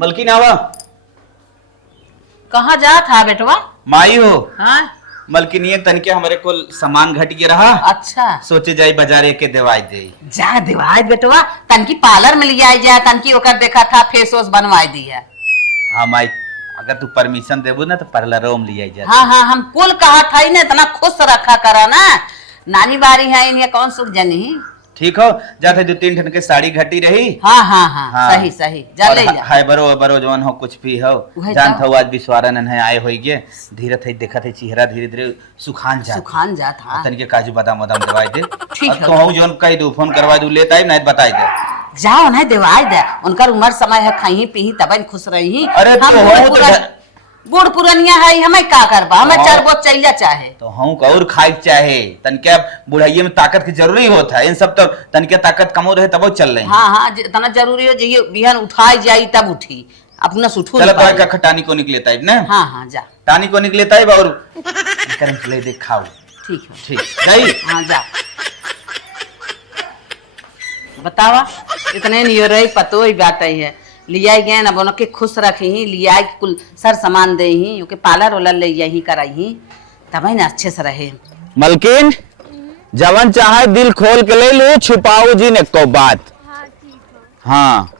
मलकिन आवा। कहाँ जा था बेटवा? माई हो। हाँ मलकिन ये तनके हमारे को सामान घट गया रहा। अच्छा सोचे जाई बाजारे के दवाई दे। जा दिवाई बेटवा, तनकी पार्लर में लिया जा, तनकी ओकर देखा था फेस वॉश बनवाई दिया। हाँ माई, अगर तू परमिशन देबू ना तो पार्लरों में लिया जा। हाँ हाँ हम कुल कहा था ना, इतना खुश रखा करा ना। नानी बारी है इन्हें कौन सुख जनी। ठीक हो जाते 2-3 ठन के साड़ी घटी रही। हाँ हाँ हाँ सही सही जा ले जा। हाय बरो बरो जवन हो कुछ भी हो जान था आज विश्वारा नन है आए होई गे धीरे थे देखा थे चेहरा धीरे धीरे सुखान जा था तन के काजू बादाम बादाम दवाई दे। ठीक तो हूं जोन कही दो फोन करवा दू लेता है नहीं बताई दे। जाओ ना दवाई दे, उनकर उम्र समय है, खाई पी तब खुश रही। अरे तो बूढ़ पुरनिया है हमें का करबा, हमें चार बोत चाहिए चाहे तो हूं और खाई चाहे तनके बुढ़ाइये में ताकत की जरूरी होता है। इन सब तो तनके ताकत कमो रहे तब चल रहे। हाँ हाँ इतना जरूरी हो जाइए, बिहान उठाई जाई तब उठी अपना सुठू। चलो तो का खटानी को निकलेता है ना। हाँ हाँ जा टानी को निकलेता है और करंट ले दे खाओ। ठीक है ठीक जाई। हाँ जा बतावा इतने नहीं हो रही पतो ही बात है। लिया गए ना बोलो के खुश रखे ही, लिया कुल सर सामान दे ही क्योंकि पार्लर वाला ले यही कराई ही तब ना अच्छे से रहे। मलकिन जवन चाहे दिल खोल के ले लो, छुपाओ जी ने को बात। हाँ ठीक है। हाँ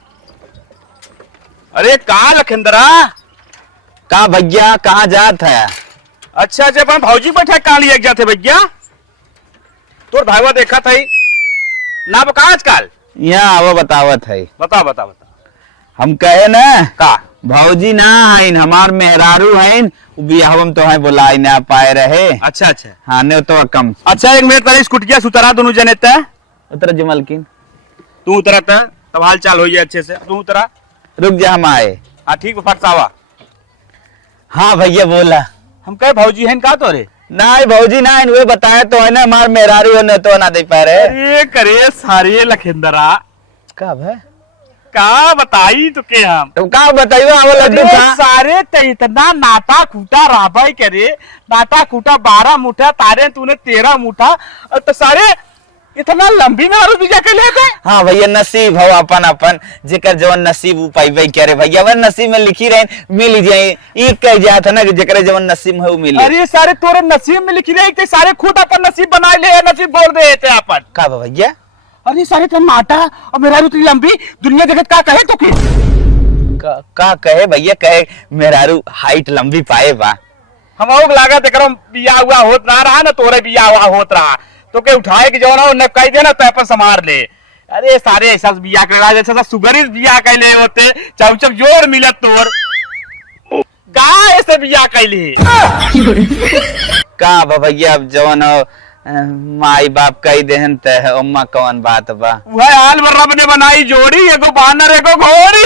अरे कहा लखिंदरा का भैया कहाँ जात है? अच्छा जब हम भौजी बैठा कहाँ लिया जाते भैया? तोर भाईवा देखा था ना बका आजकल यहाँ वो बतावत है। बता बता बता। हम कहे ना का भौजी ना है हमार मेहरारू है बियाहम तो है बुलाई ना पाए रहे। अच्छा अच्छा हाँ ने तो कम। अच्छा एक मिनट पहले स्कूटिया सुतरा दोनों जने ते उतर जी मलकिन तू उतरा था तब हाल चाल हो जाए अच्छे से। तू उतरा रुक जा हम आए। हाँ ठीक फटसावा। हाँ भैया बोला। हम कहे भौजी है का तोरे? नहीं भौजी ना वे बताया तो है ना हमार मेहरारू है तो ना दे पा रहे। अरे करे सारे लखिंदरा कब है का बताई तो के हम तुम का बताइयो वो लड्डू का सारे ते इतना नाटा कूटा राबाई करे नाटा कूटा 12 मुठा तारे तूने 13 मुठा तो सारे इतना लंबी में आलू बीजा के लेते। हाँ भैया नसीब हो अपन अपन जेकर जवन नसीब पाइबे करे भैया वन नसीब में लिखी रहे मिल जाए। एक कह जात है ना कि जेकर जवन नसीब में वो मिले। अरे सारे तोरे नसीब में लिखी रहे सारे खुद अपन नसीब बना ले नसीब बोल दे थे अपन का भैया। अरे सारे तुम नाटा और मेरा इतनी लंबी दुनिया जगत का कहे तो के का कहे भैया कहे मेहरारू हाइट लंबी पाए बा। हम लागा देख बिया हुआ होत रहा ना तोरे बिया हुआ होत रहा तो के उठाए के जो ना न कह दे ना तो अपन संभार ले। अरे सारे ऐसा बिया कर जैसा सुगरी बिया कैले होते चौचक जोड़ मिलत तोर गाय से बिया कैले का भैया अब जवन हो माई बाप कही देहन ते अम्मा कौन बात बा। वह हाल रब ने बनाई जोड़ी एगो बानर एगो घोड़ी।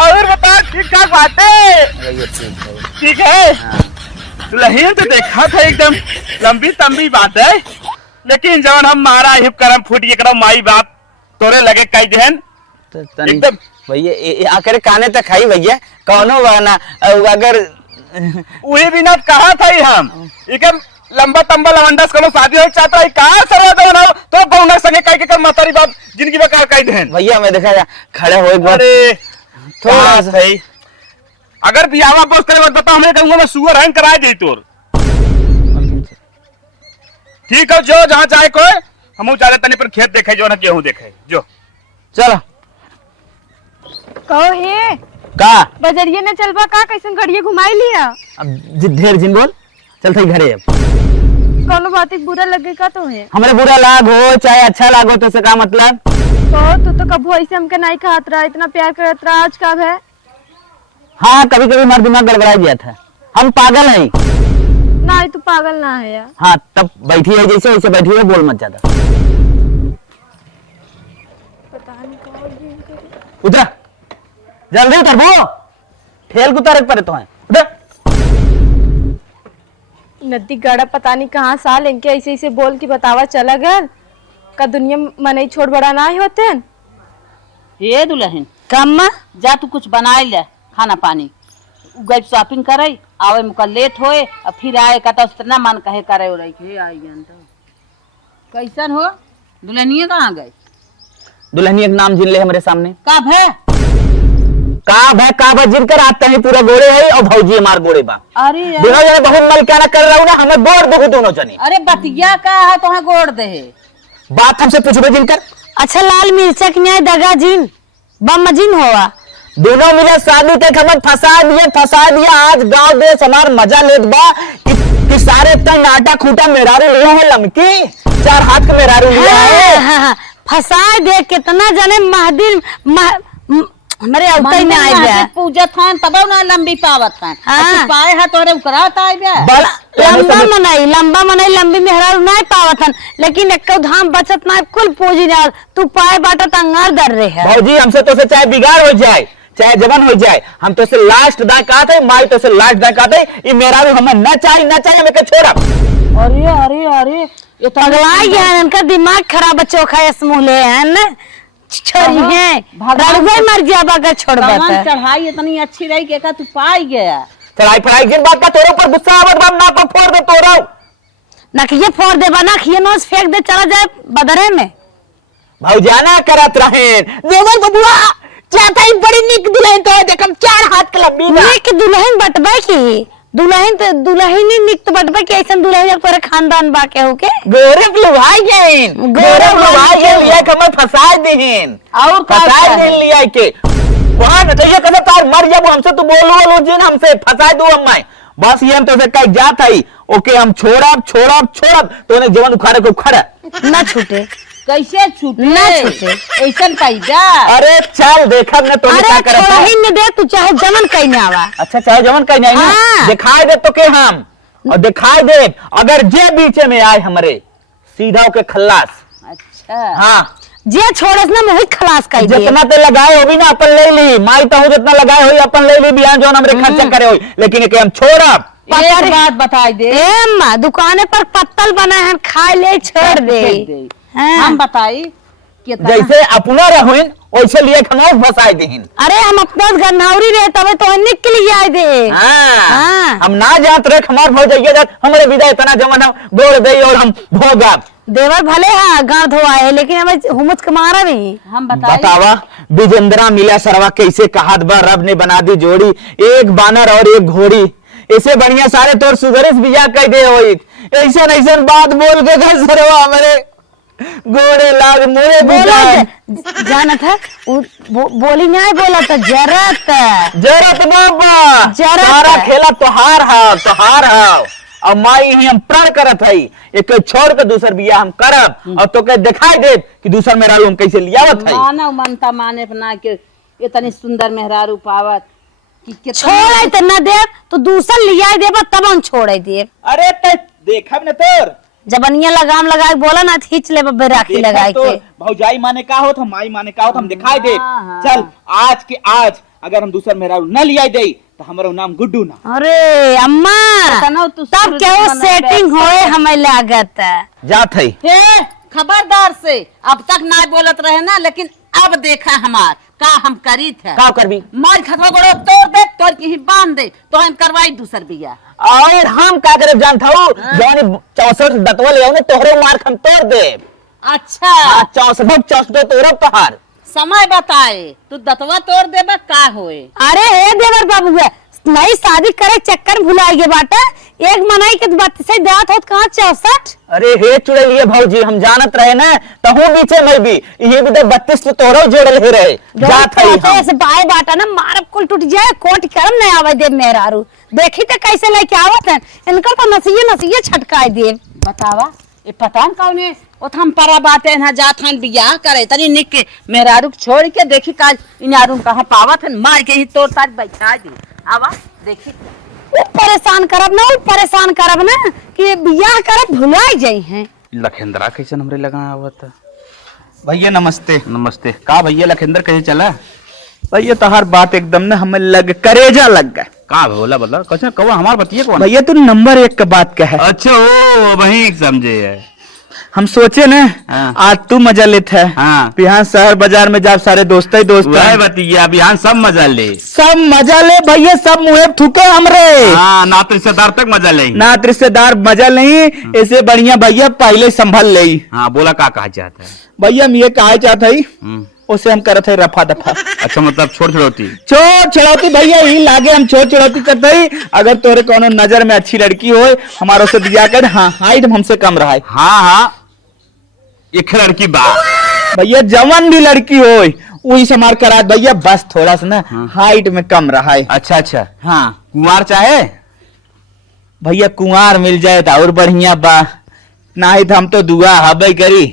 और बता ठीक ठाक बात है? ठीक है दुल्हन तो देखा था एकदम लंबी तंबी बात है लेकिन जब हम मारा हिप करम फूट ये करम माई बाप तोरे लगे कई देहन एकदम भैया आकर काने तक खाई भैया कौनो बाना अगर वही बिना कहा था हम एकदम लंबा तंबा लवंडस कोनो शादी हो चाहता है कहां सरवा दो ना तो बहुना संगे कई के कर मातारी बाप जिंदगी में कार कई देहन भैया मैं देखा जा खड़े होए अरे थोड़ा सही अगर बियावा बस करे बता हमें कहूंगा मैं सुअर हैंग करा दे तोर। ठीक है जो जहां चाहे कोई हम चाहे तनी पर खेत देखे जो ना गेहूं देखे जो चलो कहो हे का बजरिया ने चलबा का कैसन गड़िए घुमाई लिया। अब ढेर जिन बोल चल थई घरे अब कोनो बात एक बुरा लगे का तो है हमरे बुरा लाग हो चाहे अच्छा लाग हो तो से का मतलब। कहो तू तो कबू ऐसे हमके नहीं खात रहा इतना प्यार करत रहा आज कब है? हाँ कभी कभी हमारा दिमाग गड़बड़ा गया था। हम पागल हैं। नहीं तू पागल ना है यार। हाँ तब बैठी है जैसे वैसे बैठी है बोल मत ज्यादा। पता नहीं कहाँ उधर जल्दी उतर वो ठेल को उतारे पड़े तो हैं उधर। नदी गड़ा पता नहीं कहाँ साल इनके ऐसे ऐसे बोल के बतावा चला गया का दुनिया मन छोड़ बड़ा ना ही होते हैं। ये दुल्हन कम्मा जा तू कुछ बनाए ले खाना पानी गई शॉपिंग करे आवे मुका लेट होए और फिर आए का तो उतना मन कहे करे हो रही है आई तो कैसन हो दुल्हनिया कहाँ गए? दुल्हनिया के नाम जिन ले हमारे सामने। कब है? का भा जिनकर आते हैं पूरा गोड़े है और भौजी हमार गोड़े बा। अरे दोनों जने बहुत मल क्या ना कर रहा हूँ ना, हमें गोड़ बहुत दोनों जने। अरे बतिया का है तो गोड़ दे बात हमसे पूछो जिनकर। अच्छा लाल मिर्चा की न्याय दगा जिन बम जिन होवा दोनों मिले शादी तक हमें फंसा दिया। आज गांव देश हमार मजा लेत बा कि सारे तन नाटा खूटा मेहरारू लिया है, लमकी 4 हाथ के मेहरारू लिया है। फसाए दे कितना जने महदिन हमारे अवताई में आए गया पूजा था तब ना लंबी पावत था। हाँ। पाए है तोरे उकरात आए गया लंबा मनाई लंबी मेहरारू नहीं पावत, लेकिन एक धाम बचत ना कुल पूजी ना तू पाए बाटा तंगार दर रहे है। भौजी हमसे तो से चाहे बिगाड़ हो जाए चाहे जवन हो जाए, हम तो से लास्ट दा कहते हैं, माई तो से लास्ट दा कहते हैं, ये मेहरारू हमें न चाहिए हमें के छोड़ा। अरे अरे अरे ये पगलाई है, इनका दिमाग खराब चोखा समूले है ना छोरी है मर गया बगर छोड़ देता। चढ़ाई इतनी अच्छी रही कि तू पाई गया। चढ़ाई पढ़ाई जिन बात का तोरे ऊपर गुस्सा आवत बा ना को फोड़ दे तोरा नखिए फोड़ दे बना खिए नोस फेंक दे चला जाए बदरे में। भौजाना करत रहे देवर बबुआ चाहता ही बड़ी निक दुल्हन तो देखम 4 हाथ के लंबी बा। निक दुल्हन बटबे की दुल्हन ही निक तो बटबे के ऐसा दुल्हन तोरे खानदान बा के होके गोरे लुभाई गए लिया के हमें फसाए देहिन और फसाए दे लिया के वहां न तो ये कहता तार मर जाबो हमसे तू बोलो जिन हमसे फसाए दो अम्मा बस ये हम तो से कह जात है ओके हम छोड़ब तोने जीवन उखाड़े को उखाड़ा ना छूटे कैसे छूटे ना छूटे ऐसा पैदा। अरे चल देखब न तो क्या करत छोड़ा ही न दे तू चाहे जमन कहीं ना आवा। अच्छा चाहे जमन कहीं नहीं हाँ। दिखाई दे तो के हम और दिखाई दे अगर जे बीचे में आए हमरे सीधा के खल्लास। अच्छा हाँ जे छोड़स ना मोहित खलास कर दे। जितना ते लगाए हो भी ना अपन ले ली माई तो जितना लगाए हो अपन ले ली बियान जो हमरे खर्चा करे हो, लेकिन एक हम छोड़ब। एक बात बताई दे माँ दुकाने पर पत्तल बना है खाए ले छोड़ दे। हम बताई जैसे अपना रहोइन वैसे लिए खनौर फसाए देहिन। अरे हम अपना गन्नावरी रहे तबे तो निक के लिए आए दे। हाँ। हम ना जात रहे हमार भौ जाइए जात हमरे विदा इतना जमन हम गोड़ दे और हम भोगा देवर भले है गांव धोआ है लेकिन हमें हुमच के मारा भी। हम बतावा बिजेंद्रा मिला सरवा कैसे कहात बा रब ने बना दी जोड़ी, एक बानर और एक घोड़ी, ऐसे बढ़िया सारे तोर सुगरिस बिया कह दे होई ऐसा बात बोल के घर सरवा हमारे गोड़े लाग मोरे बोला जाना था बोली नहीं बोला था जरत बाबा सारा खेला तोहार हा और माई हम प्रण करत हई एक छोड़ के दूसर बिया हम करब और तो के दिखाई दे कि दूसर मेहरारू हम कैसे लियावत हई। मानव मनता माने बना के इतनी सुंदर मेहरारू पावत कि छोड़े त न दे तो दूसर लिया देबा तब हम छोड़े दे। अरे देखब न तोर जबनिया लगाम लगा के बोला ना खींच ले बब्बे राखी लगाई के भौजाई माने का होत हम माई माने का होत हम दिखाई दे। चल आज के आज अगर हम दूसर मेहरारू न लिया दे तो हमारा नाम गुड्डू ना। अरे अम्मा तब क्या सेटिंग होए हमें लागत जात है खबरदार से अब तक ना बोलत रहे ना, लेकिन अब देखा हमार का हम करी थे का करबी मार खतवा गोड़ो तोड़ दे तोड़ के ही बांध दे तो हम करवाई दूसर बिया। और हम का करे जानता हूँ जवानी 64 दतवा ले ने तोहरे मार हम तोड़ दे। अच्छा 64 तोड़ब तोहार समय बताए तू दतवा तोड़ देबा का होए। अरे हे देवर बाबू नई शादी करे चक्कर भुलाई गे बाटा एक मनाई के बात से दांत होत कहां 64। अरे हे चुड़ैलिए भौजी हम जानत रहे ना तहु बीचे में भी ये भी 32 तो तोरो जोड़ल हे रहे जात है हम ऐसे बाय बाटा ना मारब कुल टूट जाए कोट करम नहीं आवे दे मेहरारू देखी त कैसे लेके आवत है इनका तो नसिए छटकाई दे। बतावा ये पता न कौने ओथम परा बाटे ना जात हन बियाह करे तनी निक के मेहरारू छोड़ के देखी का इनारू कहां पावत है मार के ही तोड़ तार बैठा दे। आवा देखी परेशान करब ना कि बियाह करब भुलाई जाई हैं। लखेंद्रा कैसे हमरे लगा आवत भैया नमस्ते। नमस्ते का भैया लखेंद्र कैसे चला भैया तोहार बात एकदम ना हमें करेजा लग गए का बोला बदला कैसे कहो हमार बतिए कौन भैया तू नंबर 1 का बात कहे। अच्छा ओ वही समझे है हम सोचे ना आज तू मजा लेते है बिहान शहर बाजार में जब सारे दोस्त ही दोस्त बतिया बिहान सब मजा ले भैया सब मुँह थूके हमरे नात रिश्तेदार तक मजा ले नात रिश्तेदार मजा नहीं ऐसे बढ़िया भैया पहले संभल ले। हाँ बोला का कहा चाहता है भैया हम ये कहा चाहते ही उसे हम करत है रफा दफा। अच्छा मतलब छोड़ छोड़ती छोट छड़ौती भैया ही लागे हम छोट छड़ौती करते ही। अगर तोरे कोनो नजर में अच्छी लड़की हो हमारे से बिया कर। हाँ हाइट हमसे कम रहा है। हाँ हाँ एक लड़की बा भैया जवन भी लड़की हो वही से हमार करा भैया, बस थोड़ा सा ना हाइट में कम रहा है। अच्छा अच्छा हाँ कुंवार चाहे भैया कुंवार मिल जाए तो और बढ़िया बा, नहीं तो हम तो दुआ हबे करी,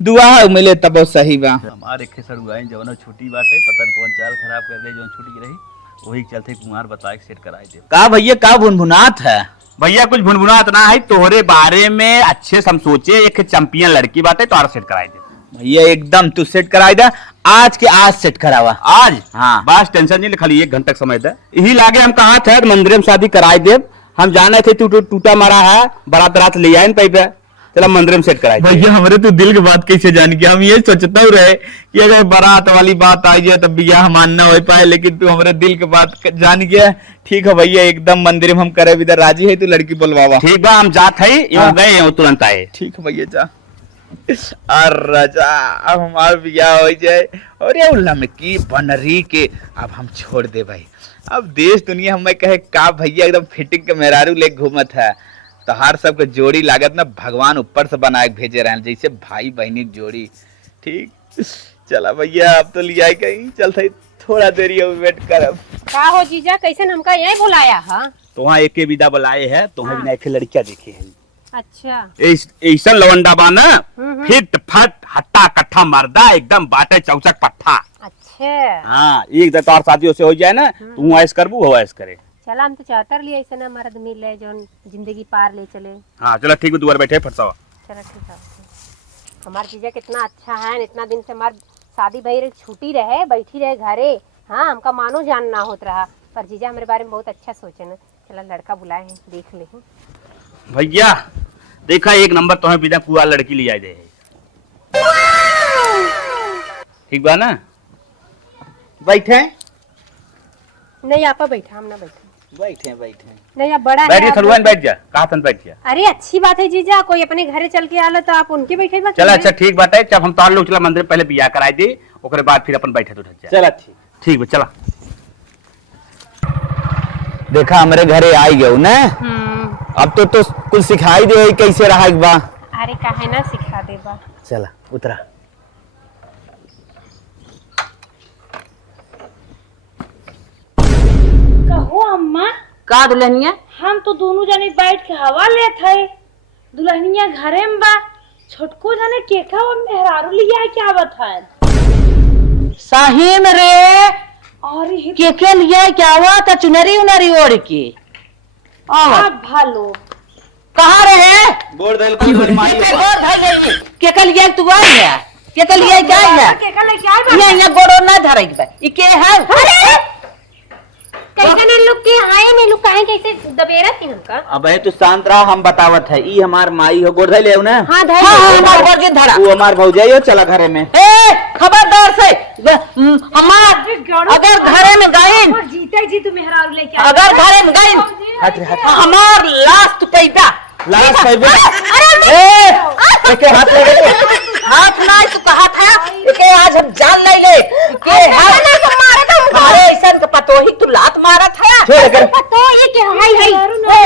दुआ मिले तब सही बा। हमारे खेसर उगाई जवन छुट्टी बाटे पता न कौन चाल खराब कर दे, जवन छुट्टी रही वही के चलते कुमार बताए सेट कराए दे। का भैया का भुनभुनात है? भैया कुछ भुनभुनात ना है, तोहरे बारे में अच्छे से हम सोचे एक चैंपियन लड़की बाटे तो सेट कराए दे। भैया एकदम तू सेट कराई दे, आज के आज सेट करावा। आज हाँ बस टेंशन नहीं, खाली 1 घंटा समय दे। यही लागे हम कहा थे मंदिर में शादी कराए दे। हम जाने थे तू टूटा मारा है, बारात रात ले आए पे, चला मंदिर में सेट कराए दे। भैया हमारे तो दिल की बात कैसे जान गया? हम ये सोचता रहे कि अगर बारात वाली बात आई जाए तब बिया हम ना हो पाए, लेकिन तू हमारे दिल की बात जान गया। ठीक है भैया एकदम मंदिर में हम करे इधर राजी है, तू लड़की बोलवावा। ठीक बा हम जात है गए तुरंत आए। ठीक है भैया जा। अरे जा अब हमारा बिया हो जाए और ये लमकी बनरी के अब हम छोड़ दे भाई। अब देश दुनिया हमें कहे का भैया एकदम फिटिंग के मेहरारू ले घूमत है, तो हर सबके जोड़ी लागत ना भगवान ऊपर से बना के भेजे रहे जैसे भाई बहनी जोड़ी। ठीक चला भैया अब तो लिया कहीं चलते थोड़ा देरी वेट करब। का हो जीजा कैसे हमका यही बुलाया है? तो वहाँ एक विदा बुलाए है, तो वहाँ बिना एक लड़कियां देखे है। अच्छा ऐसा लवंडा बाना फिट फट हट्टा कट्ठा मर्दा एकदम बाटे चौचक पट्ठा। अच्छा हाँ एक दो और शादी से हो जाए ना तू ऐस करबू हो ऐस करे। चला हम तो चाहते लिए ऐसे ना मर्द मिले जो जिंदगी पार ले चले। हाँ चलो ठीक है दुआर बैठे फटसावा। चलो ठीक है। हमार जीजा कितना अच्छा है, इतना दिन से हमार शादी भाई छुट्टी रहे बैठी रहे घरे। हाँ हमका मानो जानना होता रहा, पर जीजा मेरे बारे में बहुत अच्छा सोचे ना। चला लड़का बुलाए हैं देख ले। भैया देखा एक नंबर तुम्हें बिना कुआ लड़की ले दे। ठीक बा ना? बैठे नहीं आपा बैठा, हम ना बैठे। बैठे नहीं आप बड़ा बैठ है जा थलुआन बैठ जा, कहा तन बैठ जा। अरे अच्छी बात है जीजा, कोई अपने घरे चल के आला तो आप उनके बैठे बा। चला अच्छा ठीक बात है, जब हम तार लोग चला मंदिर पहले बिया कराए दे ओकरे बाद फिर अपन बैठे तो जा। चला ठीक ठीक बा चला। देखा हमारे घरे आई गयो ना, अब तो कुछ सिखाई दे कैसे रहा एक बा। अरे काहे ना सिखा दे बा। चला उतरा। कहो अम्मा का दुल्हनिया? हम तो दोनों जने बैठ के हवा लेत है, दुल्हनिया घरे में बा, छोटको जने केका और मेहरारू लिया क्या बताए? सही में रे अरे के लिया क्या हुआ था? चुनरी उनरी ओढ़ के भालो कहाँ रहे? गोड़ धइल कोई बड़ी माई के कल लिया तू आई है? के कल लिया क्या है? केका लेके आए बा। यहाँ गोड़ो ना धरे के ई के है? कैसे नहीं लोग के आए नहीं लोग काहे कैसे दबेरा थी हमका? अबे तू शांत रहा, हम बतावत है। ई हमार माई हो, गोड़ धइल है ना? हाँ धर हमार गोड़ के धरा। वो हमार भौजाई हो, चला घरे में। ए खबरदार से हमार अगर घरे में गई, जीते जी तू मेहरारू लेके आए। अगर घरे में गई हट रे हट। हमार लाश तू पैदा लाश पैबे। ए एके हाथ लगे हाथ नहीं तू कहा था के आज हम जान नहीं ले के हाथ नहीं तो मारे तो अरे ऐसा के पतो ही तू लात मारा था। छोड़ कर पतो ये के हाय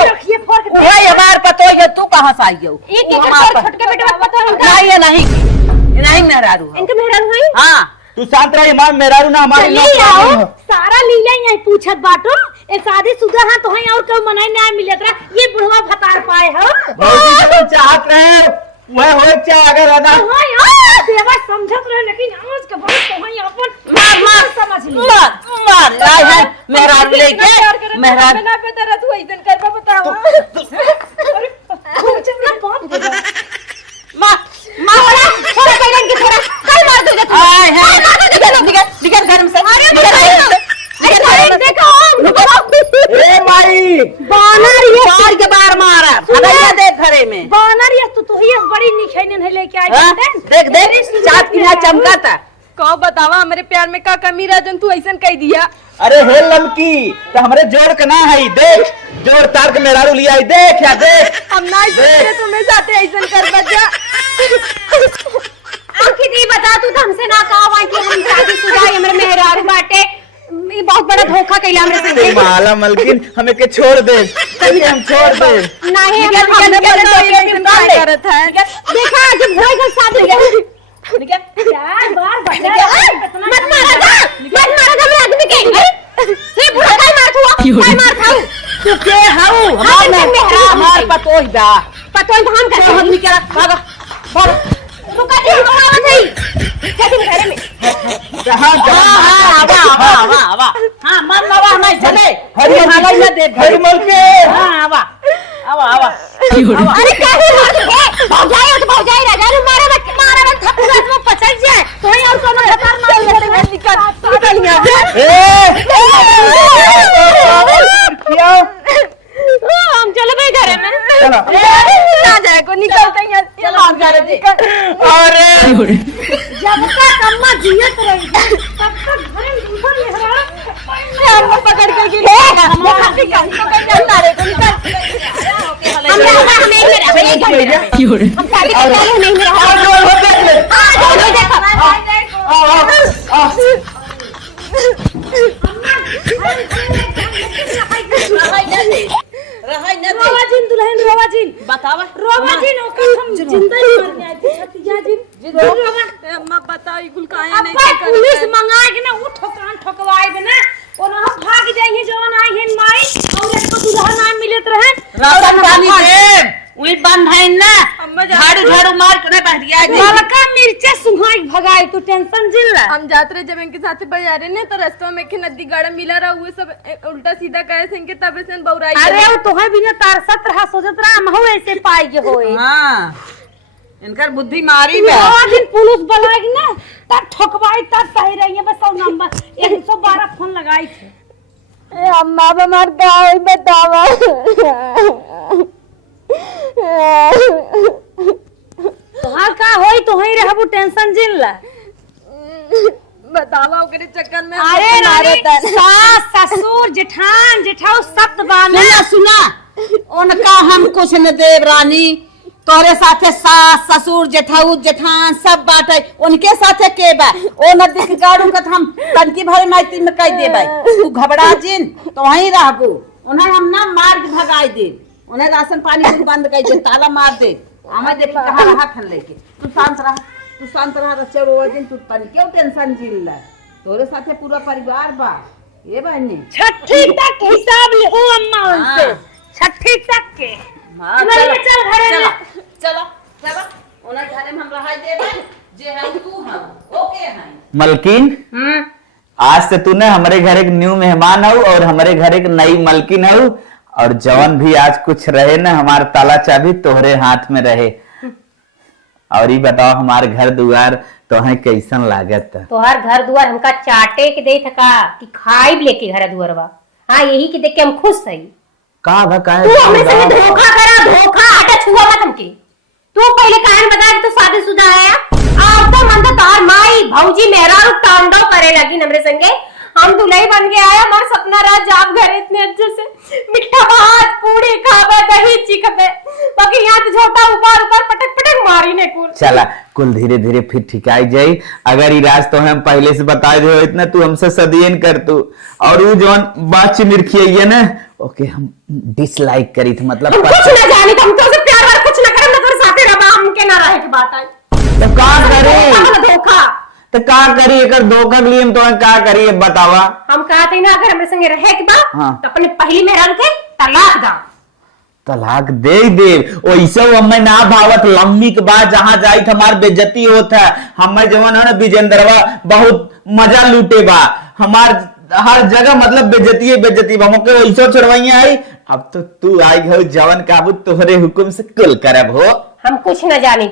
रखिए फोड़ के वही हमार पतो है तू कहां से आई हो? एक एक छोटके बेटे बात पतो हमका नहीं ये नहीं मेहरारू है। इनके मेहरारू है। हां तू शांत रह, हमार मेहरारू ना हमारे चली आओ सारा लीला यही पूछत बाटो। ए शादी शुदा हां तो है और कोई मनाई ना मिलत रहा, ये बुढ़वा भतार पाए हो। भौजी जो चाहत रहे वह हो चाहे अगर है ना। हां देवा समझत रहे, लेकिन आज के बाद तो है अपन मार समझ ली। मार लाई है मेहरारू लेके मेहरारू ना पता रहा तू ऐसन कर बताओ। अरे कुछ ना बात हो जा। मार थोड़ा कहीं के थोड़ा कल मार दूंगा तू। हाय है निकल घर में से निकल देखो ए माई बानर ये बार के बार मारा भगैया देख घरे में बानर ये तो ही बड़ी निखैन है लेके आई। देख देख चाँद की चमका था। कहो बतावा हमारे प्यार में का कमी रहा जन तू ऐसन कह दिया? अरे हे लमकी तो हमरे जोड़ के ना है, देख जोड़ तार के मेहरारू लिया है, देख या देख। हम ना तुम्हें जाते ऐसन कर बजा। आखिर ये बता तू तो हमसे ना कहा कि हम शादीशुदा है, हमरे मेहरारू बाटे। ये बहुत बड़ा धोखा कैला हमरे संगे। माला मलकिन हमें के छोड़ दे, हम छोड़ दे। नहीं हमने करत है। देखा जब भाई का शादी यार बार मत मारा हमरे आदमी के। ये बुरा काय मार हुआ, काय मार खाऊ तू के हाउ हमार पतोही बा पतोही धान कर हम निकला भागा भाग तू का दिन बनावत है खेती में घरे में। हां आवा हां मन नवा नहीं चले हरी हालै न दे हरी मलके हां आवा अरे काहे मार दे भाग जाए राजा नु मारे मत थप्पड़ में पचक जाए तो ही और कोनो हकार मार लेते हैं निकल यहां क्या हम चले गए घरे में चलो ना जाए को निकलते हैं चलो हम जा रहे अरे जब तक अम्मा जियत रही तब तक घरे में मेहरा हम पकड़ के गिरे हम काफी काम तो कर जाता रे को निकल हम शादी के पहले नहीं मेरा रोवाजिन दुल्हन रोवाजिन बतावा रोवाजिन ओकर हम जिंदा ही मर जाए छतिया जिन अम्मा बताओ ई कुल काहे नहीं कर पुलिस मंगाए के ना उ ठोकान ठोकवाए के ना ओना हम भाग जाइए जवन आई है माई और एक दुल्हन आ मिलत रहे राशन पानी दे उई बंद है ना अम्मा झाड़ू मार के नहीं बहरिया ललका मिर्चे सुहाई भगाई तू टेंशन जिन ला हम जात रहे जब इनके साथ बाजारे ने तो रास्ता में के नदी गाड़ा मिला रहा हुए सब उल्टा सीधा कहे से इनके तबे से बौराई अरे वो तोहे बिना तार सत रहा सोचत रहा हम हो ऐसे पाई के होए हां इनकर बुद्धि मारी बे दिन पुलिस बुलाई ना तब ठोकवाई तब सही रही है बस नंबर 112 फोन लगाई थे अम्मा हमार गाय बतावा तोहार का होई तो ही रहबू टेंशन जिन ला बतावा ओकरे चक्कर में अरे सास ससुर जेठान जेठाऊ सब बाने सुना उनका हम कुछ न देव रानी तोरे साथे सास ससुर जेठाऊ जेठान सब बाटे उनके साथे के बा ओ नदी के गाड़ू का हम तनकी भरे माइती में कह देबे तू घबरा जिन तो वहीं रहबू उन्हें हम ना मार के भगाई दे उन्हें राशन पानी बंद कर दे ताला मार दे हमें देखी कहां रहा खन लेके तू शांत रह रच्चा रोवा दिन तू तन क्यों टेंशन जिल ला तोरे साथे पूरा परिवार बा ये बहनी छठी तक हिसाब ले ओ अम्मा उनसे छठी तक के चल घरे चलो उन्हें घरे में हम रहाई देबे जे हम तू हम ओके हैं मलकिन आज से तूने हमारे घर एक न्यू मेहमान हो और हमारे घर एक नई मलकिन हो और जवन भी आज कुछ रहे ना हमारा ताला चाबी तोहरे हाथ में रहे। और ये बताओ हमारे घर दुआर तोहे कैसन लागत तोहार घर दुआर हमका चाटे के दे थका कि खाई लेके घर दुआरवा। हाँ यही के देख के हम खुश सही। का तू हमरे संगे धोखा करा धोखा आटा छुआ मत हमके। तू पहले काहे बता कि तू शादीशुदा है अब तो मन तो तार माई भौजी मेहरारू तांडव करे लगी हमरे संगे। हम दुल्ही बन के आया हमारा सपना रहा जाप घर इतने अच्छे से मिठा भात पूरी खावा दही चिकबे बाकी यहाँ तो झोटा ऊपर पटक पटक मारी ने कुल चला कुल धीरे धीरे फिर ठिकाई जाई। अगर ई राज तो हम पहले से बताए दे इतना तू हमसे सदियन कर तू और वो जौन बात चिमिरखिए ना ओके हम डिसलाइक करी थे मतलब हम कुछ ना जानी हम तो से प्यार वाला कुछ ना करे ना तेरे साथे रबा हमके ना रहे के बात आई तो का करे धोखा तो का करी अगर धोखा के लिए हम तो का करिए बतावा। हम कहते ना अगर हमरे संगे रहे के बा हाँ। तो अपने पहली मेहरारू के तलाक दा तलाक दे वैसे हमें ना भावत लम्बी के बाद जहाँ जाई हमार बेइज्जती होता है हमारे जवान है ना विजेंद्रवा बहुत मजा लूटे बा हमार हर जगह मतलब बेइज्जती बा मौके वैसे छोड़वाइया आई अब तो तू आई हो जवान काबू तोहरे हुकुम से कुल करब हो। हम कुछ न जानी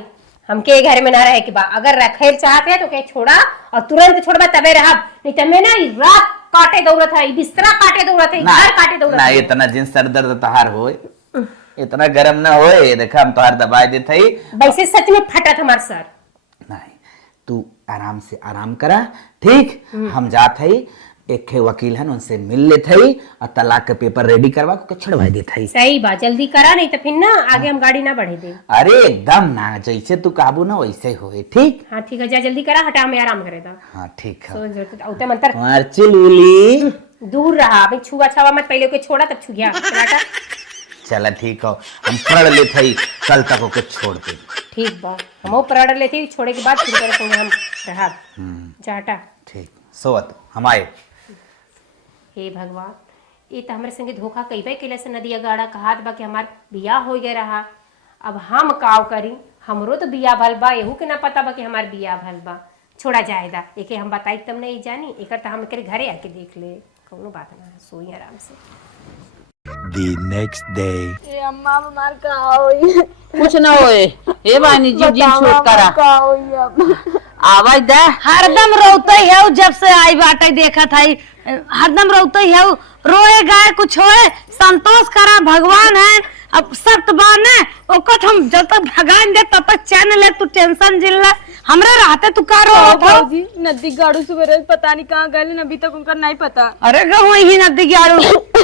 हमके घर में ना रहे के बा अगर रखे चाहते हैं तो के छोड़ा और तुरंत छोड़बा तबे रहब नहीं तो मैं ना रात काटे दौड़त है बिस्तरा काटे दौड़त है घर काटे दौड़त ना है इतना जिन सर दर्द तहार होए इतना गरम ना होए देखा हम तोहार दबाई देते ही वैसे सच में फटत हमार सर नहीं तू आराम से आराम करा ठीक हम जात है एक वकील है उनसे मिल लेते ही और तलाक के पेपर रेडी करवा के छड़वा देते ही। सही बात, जल्दी करा नहीं तो फिर ना आगे हम गाड़ी ना बढ़े दे। अरे एकदम ना, जैसे तू काबू ना वैसे होए। ठीक हाँ ठीक है, जा जल्दी करा, हटा मैं आराम करे था। हाँ ठीक है। सो जरूरत औते मंतर मार्चुली दूर रहा, अभी छुआ छावा मत, पहले कोई छोड़ा तब छू गया चलाटा। चला ठीक हो, हम पढ़ लेते ही कल तक ओके छोड़ दे। ठीक बा, हम पढ़ लेते छोड़े के बाद फिर तेरे संगे हम रहा जाटा। ठीक सोवत हम आए। हे भगवान, ये तो हमारे संगे धोखा कई केले से नदिया गाड़ा कहात बा कि हमार बियाह हो गया रहा। अब हम काव करी, हमरो तो बियाह भल बा, एहू के ना पता बा कि हमार बियाह भल बा। छोड़ा जाएदा, एके हम बताई तब नहीं जानी, एकर तो हम एकरे घरे आके देख ले, कौनो बात ना, सोई आराम से। The next day. ये अम्मा बीमार का होई, कुछ ना होए। ए बानी जी जी छोट करा का होई अब। आवाज दे। हरदम रोते है जब से आई बाटे देखा था, हरदम रोते है, रोए गाय कुछ होए संतोष करा, भगवान है। अब सख्त बात है ओकत, हम जब तक भगान दे तब तक चैन ले, तू टेंशन जिल्ला हमरे रहते तू का रो भाजी नदी गाड़ू सुबह पता नहीं कहाँ गए, अभी तक उनका नहीं पता। अरे गो ही नदी गाड़ू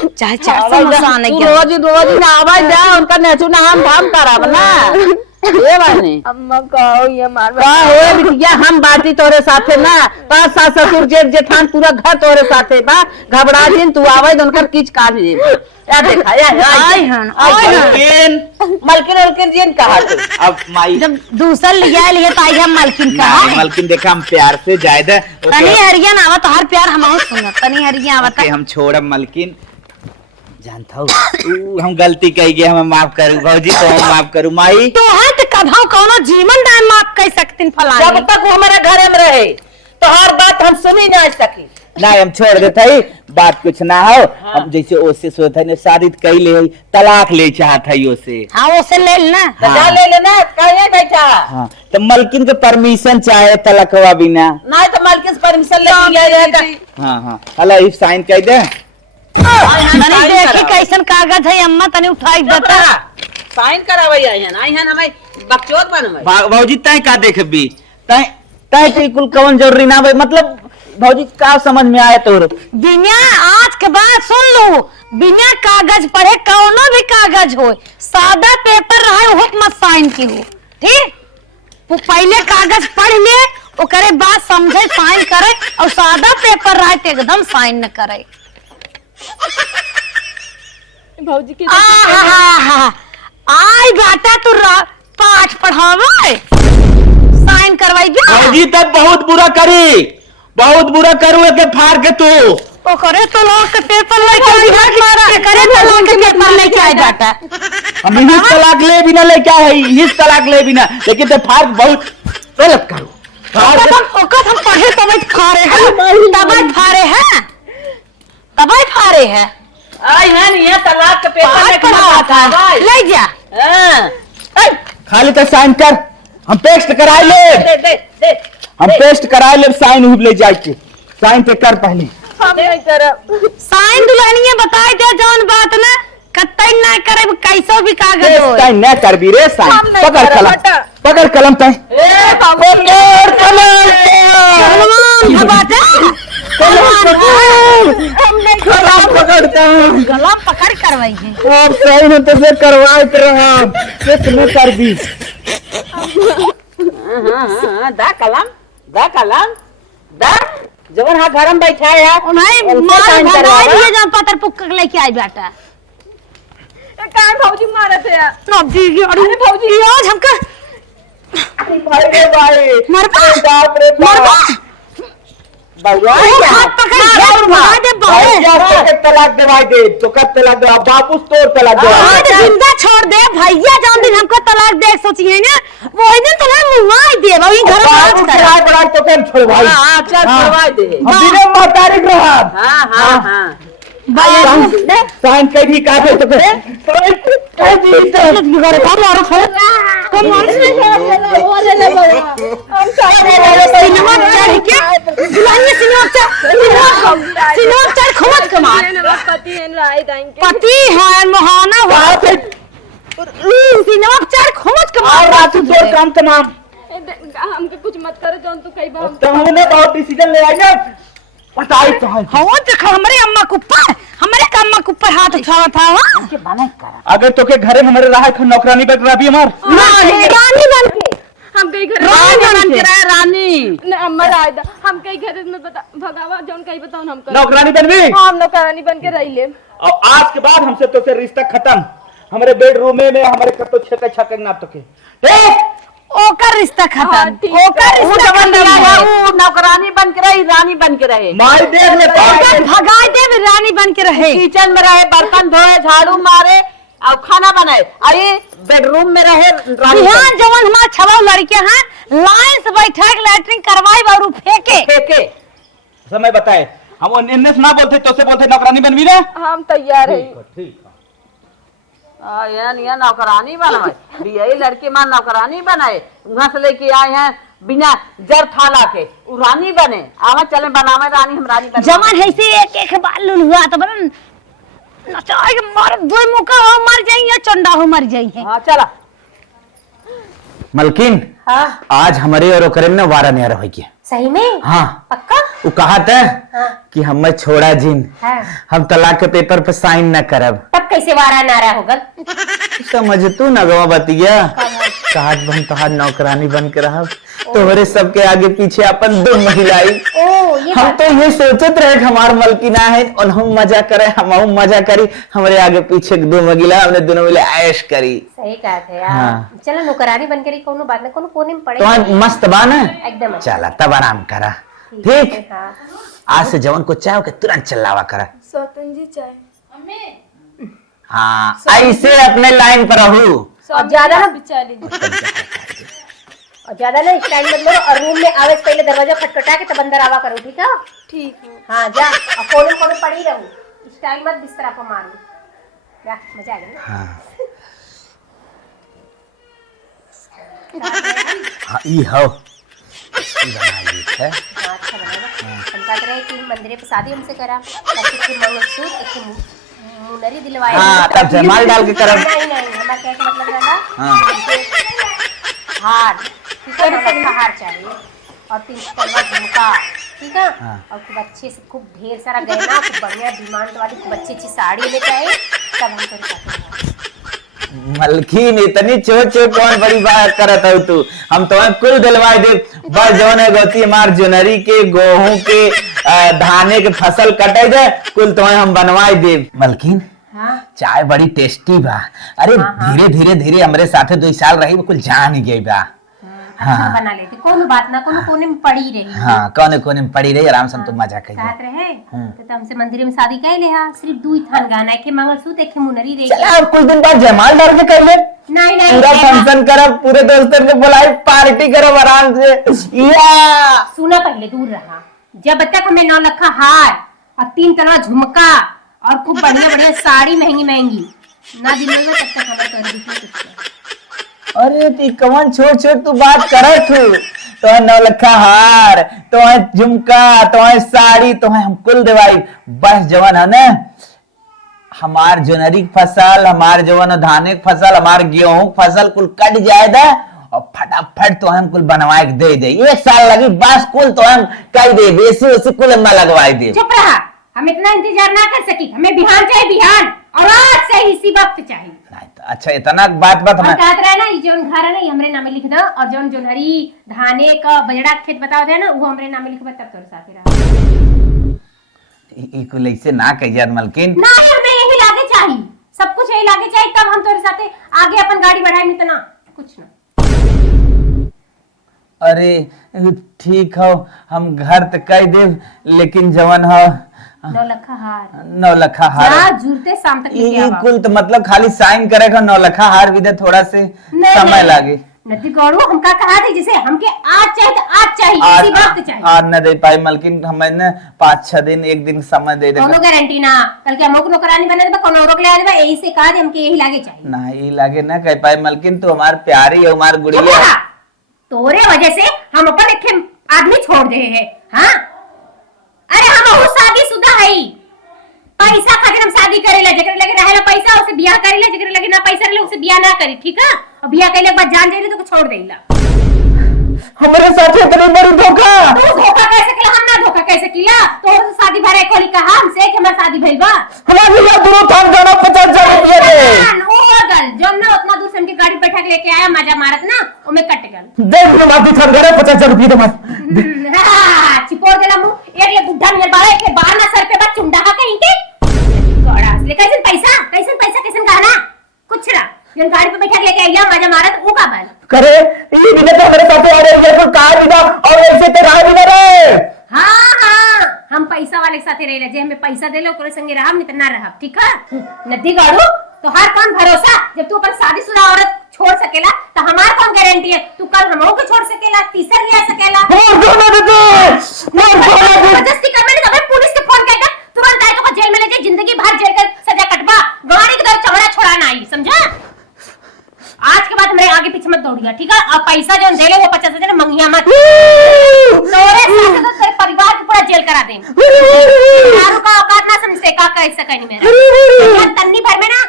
चाहे 400 मसान है क्या। रोज रोज ना आवाज दे, उनका नेचू ना हम धाम कराब ना। ए बानी अम्मा का होई हमार का होए बिटिया, हम बाटी तोरे साथे ना, पास सास ससुर जेठ जेठान पूरा घर तोरे साथे बा। घबरा जिन तू आवे तो उनकर किच काट दे। या देखा या आई हन मलकिन जिन कहा तू। अब माई जब दूसर लिया लिए तो आई हम मालकिन का मलकिन देखा हम प्यार से जाए दे। तनी हरियन आवत हर प्यार हम सुनत, तनी हरियन आवत हम छोड़ब मलकिन, जानता हूँ हम गलती कही गए, हम माफ करू भौजी, तो हम माफ करू माई। तो है तो कभाव कौनो जीवन दान माफ कर सकतिन फलानी। जब तक वो हमारे घरे में रहे तो हर बात हम सुनी ना सकी ना, हम छोड़ देते ही, बात कुछ ना हो। हम जैसे ओसे सोच ने शादी कई ले, तलाक ले चाहत है ओसे। हाँ ओसे ले लेना, तो जा ले लेना, कहीं बैठा। हाँ तो मलकिन के परमिशन चाहे तलाकवा बिना, नहीं तो मालकिन से परमिशन ले लिया जाएगा। हाँ हाँ हला इफ साइन कर दे। तनी देखी कैसन कागज है अम्मा, तनी उठाई देता। साइन करावई आई है हमें बकचोद बनवे। भौजी तय का देखबी, तय तय कुल कवन जरूरी ना भाई, मतलब भौजी का समझ में आया तोर। बिना आज के बाद सुन लो, बिना कागज पढ़े कौनो भी कागज हो, सादा पेपर रहे वो मत साइन की हो। ठीक, वो पहले कागज पढ़ ले, ओकरे बाद समझे साइन करे, और सादा पेपर रहे तो एकदम साइन न करे। भाजी के आई बाटा तू पाठ पढ़ावे, साइन करवाई भौजी तब बहुत बुरा करी, बहुत बुरा करू के फाड़ के तू तो करे तो लोग के पेपर लेके आई मारा करे तो लोग के पेपर लेके आई बाटा। हम हिस तलाक ले बिना ले क्या है, हिस तलाक ले बिना, लेकिन तो फाड़ बहुत गलत करू। ओकत हम पढ़े तब फाड़े हैं, तब फाड़े हैं, तब फाड़े हैं। आई है ये तलाक के पेपर लेके आता ले जा। खाली तो साइन कर, हम पेस्ट कराए ले, दे हम पेस्ट कराए ले, साइन हुब ले जाए के, साइन पे कर पहले। हम नहीं करब। साइन दुल्हनिया बताई दे जौन बात ना, कतई ना करे, कैसो भी कागज हो। साइन न कर भी रे, साइन पकड़ कलम, पकड़ कलम तय, पकड़ कलम बाटा हम नहीं पकड़ता हूँ, गला पकड़ करवाई है। अब साइन तो से करवाए रहा, किसने कर दी। दा कलम दा जवन हाँ घर में बैठा है नहीं मार भगाई दिए जब पत्थर पुक्क लेके आई बेटा। काहे भाजी मारत है यार। नब्जी की अरे भौजी आज हमका भाई मरबा हाथ पकड़ के भगा दे बाहर। तलाक दिवाई दे तो कब तलाक दे, बापूस तोड़ तलाक दे, जिंदा छोड़ दे भैया। जौन दिन हमको तलाक दे सोचिए ना, वो दिन तुम्हें मुआई दे वही घर में कराए बड़ा तो कम छोड़ भाई। हां चल करवा दे। हम बिना महतारी रहा। हां साइन कर भी काटे तो कर दी तो बिगाड़ का मारो फिर कम मारो हम सिनेमा चढ़ के दुल्हनिया सिनेमा चढ़ खोज के मार पति है राय दाएंगे पति है महाना हुआ सिनेमा चढ़ खोज के मार रात तोड़ काम तमाम। हमके कुछ मत करो जौन तू कई बार तो हमने बहुत डिसीजन ले आया बताई तो है हो देख हमरे अम्मा के ऊपर हाथ उठावा था उनके बने करा अगर तो के घरे में हमारे रहा था नौकरानी बन रहा भी हमार रानी बन के हम कई घर रानी अम्मा रायदा हम कई घर में बता भगावा जौन कई बताओ हम कर नौकरानी बनवी हम नौकरानी बन के रह ले और आज के बाद हमसे तो से रिश्ता खत्म हमारे बेडरूम में हमारे कतो छके छके ना तो के ठीक ओकर रिश्ता खत्म हाँ, ठीक ओकर वो रिश्ता जवन खत्म वो नौकरानी बन के रही रानी बन के रहे माई देख ले ओकर भगाई दे रानी बन के रहे किचन में रहे बर्तन धोए झाड़ू मारे और खाना बनाए अरे बेडरूम में रहे रानी बिहान जवन हमार छवा लड़के हैं लाइन से बैठा के लैट्रिन करवाई और उ फेंके फेंके समय बताए हम इन्ने से ना बोलते तो से बोलते नौकरानी बनवी ना हम तैयार है ठीक ये नौकरानी बनाए यही लड़की मां नौकरानी बनाए वहां से लेके आए हैं बिना जर थाला के उ रानी बने आवा चले बनावे रानी हम रानी बने जवन है से एक बाल लुलुआ तो बन नचाए के मार दो मुका हो मर जाइए चंडा हो मर जाइए हां चला मलकिन हाँ आज हमारे और ओकरे में ना वारा न्यारा हो गया सही में हाँ पक्का वो कहा था हाँ। कि हमें छोड़ा जिन हाँ। हम तलाक के पेपर पर साइन न करब तब कैसे वारा नारा होगा समझ तू नगवा बतिया कहा हम तोहार नौकरानी बन के रह तोहरे सबके आगे पीछे अपन दो महिलाई ओ ये हम तो ये सोचत रहे कि हमार मलकिना है और हम मजा करे हम मजा करी हमारे आगे पीछे दो महिला हमने दोनों मिले ऐश करी सही कहा था यार हाँ। चलो नौकरानी बन के कोनो बात ना कोनो कोने में पड़े तो मस्त बा ना एकदम अच्छा। चला तब आराम करा ठीक है, हाँ। आज से जवन को चाहो के तुरंत चिल्लावा करा स्वतन जी चाय हाँ ऐसे अपने लाइन पर रहू और ज्यादा ना बिचारी और ज्यादा ना स्टाइल मत लो और रूम में आवे से पहले दरवाजा खटखटा के तब अंदर आवा करो ठीक है ठीक है हाँ जा और कोने कोने पड़ी रहू स्टाइल मत बिस्तर पर मारो जा मजा आ गया ना हाँ हाँ ई हो बना ली है हाँ, अच्छा बनेगा हम कहते रहे कि मंदिर पे शादी हमसे करा तब फिर मंगलसूत्र एक मुनरी दिलवाए हाँ, तब जयमाल डाल के करब। नहीं नहीं हमारा क्या का मतलब रहता हाँ। हार ठीक है ना हार चाहिए और 3 तलवा झुमका ठीक है हाँ। और खूब अच्छे से खूब ढेर सारा गहना खूब बढ़िया डिमांड वाली खूब अच्छी अच्छी साड़ी लेके आए तब हम तेरे साथ मलकिन इतनी छोट छोट कौन बड़ी बात करत हो तू हम तो कुल दिलवाए दे बस जौन है गौती हमार जोनरी के गेहूं के धाने के फसल कटे जाए कुल तो हम बनवाए दे मलकिन हाँ चाय बड़ी टेस्टी बा अरे धीरे धीरे धीरे हमरे साथे 2 साल रही वो कुल जान गई बा अच्छा बना लेते कोनो बात ना कोनो कोने में पड़ी रही हाँ कोने कोने में पड़ी रही आराम से तुम मजा करिए कहत रहे तो हमसे मंदिर में शादी कर ले हा सिर्फ 2 थान गाना के मंगलसूत्र एक मुनरी रे चला अब कुछ दिन बाद जयमाल डाल के कर ले नहीं नहीं पूरा फंक्शन करब पूरे दोस्तन के बुलाए पार्टी करब आराम से या सुना पहले दूर रहा जब तक हमें 9 लखा हार और 3 तलवा झुमका और खूब बढ़िया बढ़िया साड़ी महंगी महंगी ना दिलवा तब तक हमें कर दी अरे ती कौन छोट छोट तू बात करत तू तो 9 लखा हार तो झुमका तो साड़ी तो हम कुल देवाई बस जवन है ना हमार जोनरी फसल हमार जवन धाने की फसल हमार गेहूं फसल कुल कट जाए दा और फटाफट तो हम कुल बनवाए के दे दे 1 साल लगी बस कुल तो हम कह दे बेसी उसी कुल हम लगवाए दे चुप रहा हम इतना इंतजार ना कर सकी हमें बिहान चाहिए बिहान और आज से इसी वक्त चाहिए नहीं तो अच्छा इतना बात बात हम हमें कहते रहे ना ये जौन घर है ना ये हमरे नामे लिख दो और जौन जोनहरी धाने का बजड़ा खेत बताओ दे ना वो हमरे नामे लिखबा तब तोर साथे रहा ई कुल ऐसे ना कहिए मलकिन ना हमें यही लागे चाहिए सब कुछ यही लागे चाहिए तब हम तोरे साथे आगे अपन गाड़ी बढ़ाए नहीं तो ना कुछ ना अरे ठीक हो हम घर तक कह देव लेकिन जवन हो 9 लखा हार 9 लखा हार जा जुड़ते शाम तक लेके ये आवा कुल तो मतलब खाली साइन करेगा 9 लखा हार भी दे थोड़ा से समय लागे नदी गौरू हमका कहा थी जिसे हमके आज चाहिए तो आज चाहिए इसी वक्त चाहिए आज न दे पाई मलकिन हमें न 5-6 दिन 1 दिन समय दे दे कोनो गारंटी ना कल के हमको नौकरानी बने दे कोनो रोक ले आ जाए यही से कहा हमके यही लागे चाहिए ना ये लागे ना कह पाई मलकिन तू हमार प्यारी है हमार गुड़िया चुप तोरे वजह से हम अपन एक आदमी छोड़ दे हैं हाँ अरे हम बहुत शादीशुदा है पैसा खातिर हम शादी करेला जेकरे लगे रहेला पैसा उसे बियाह करेला जेकरे लगे ना पैसा रहेला उसे बियाह ना करी ठीक है और बियाह कइले के बाद जान जाइले तो छोड़ देला हमारे साथ इतनी बड़ी धोखा तू धोखा कैसे किया हम ना धोखा कैसे किया तो करे कोली कहा हमसे कि हमारी शादी भइल बा हमार भैया दूर थान जाना 50,000 रुपया दे ओ गल जो ना उतना दूर से हमके गाड़ी बैठा के लेके आया मजा मारत ना ओमे कट गल दे मुझे माफी थान करे 50,000 रुपया दे मत चिपोड़ देला मुंह एक ले बुढ़ा नियर बाड़ा एक ले बाहर ना सर पे बा चुंडा का कहीं के गड़ा ले कैसन पैसा कैसन गहना कुछ ना जन गाड़ी पे बैठा के लेके आया मजा मारत ओ का बल करे ये बिना तो मेरे साथ आ रहे हैं को कार बिना और ऐसे तो राह बिना रे हां हम पैसा वाले के साथे रहे जे हमें पैसा देले ओकरे संगे रहब नहीं त ना रहब ठीक है नदी गाड़ू तो हर कौन भरोसा जब तू अपन शादीशुदा औरत छोड़ सकेला तो हमार कौन गारंटी है तू कल हमो को छोड़ सकेला तीसर ले सकेला जबरदस्ती कर मैंने तब पुलिस के फोन करके तुरंत आए तो जेल में ले जाए जिंदगी भर जेल का सजा कटवा गवानी के दर चमड़ा छोड़ाना आई समझा आज के बाद मेरे आगे पीछे मत दौड़िया ठीक है अब पैसा जो दे ले वो 50,000 मंगिया मत तोरे साथ तो तेरे परिवार को पूरा जेल करा दें यार का औकात ना समझते का कर सके नहीं मेरा यार तन्नी भर में ना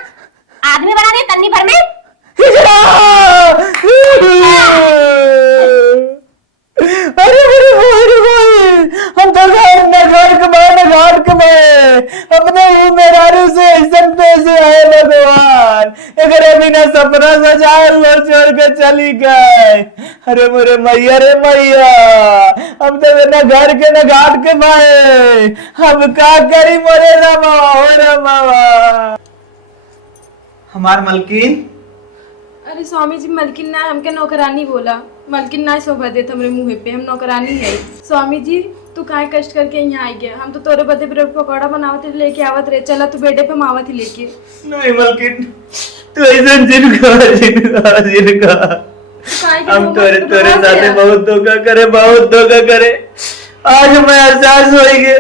आदमी बना दे तन्नी भर में अरे हम तो घर कमाए अपने ही मेरारू से ऐसा पैसे आए भगवान अगर बिना सपना सजाए हुआ छोड़ के चली गए अरे मोरे मैया रे मैया हम तो ना घर के ना घाट के माए हम का करी मोरे रमा हो रमा हमार मलकिन अरे स्वामी जी मलकिन ना हमके नौकरानी बोला मलकिन ना शोभा देत हमरे मुंह पे हम नौकरानी है स्वामी जी तू काहे कष्ट करके यहाँ आई गया हम तो तोरे बदे ब्रेड पकौड़ा बनावत लेके आवत रहे चला तू बेटे पे मावत ही लेके नहीं मलकिन तू ऐसा जिनका हम तोरे साथे बहुत धोखा करे आज मैं एहसास हो गया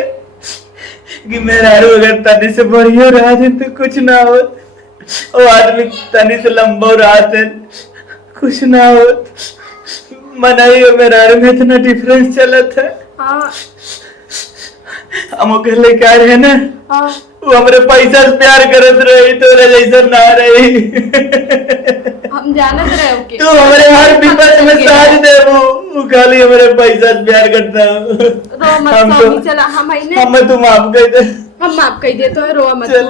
कि मेरा अगर तनी से बढ़िया रहा तो कुछ ना हो वो आदमी तनी से लंबा रहा कुछ ना हो मनाई मेरा में इतना डिफरेंस चलत है हम कहले क्या रहे ना वो हमरे पैसा से प्यार करत रही तोरे जैसा ना रही हम जानत रहे ओके तू हमरे हर विपद में साथ देबू वो खाली हमरे पैसा से प्यार करता रो मत स्वामी चला हम तू माफ कर दे हम माफ कर दे तो रो मत चल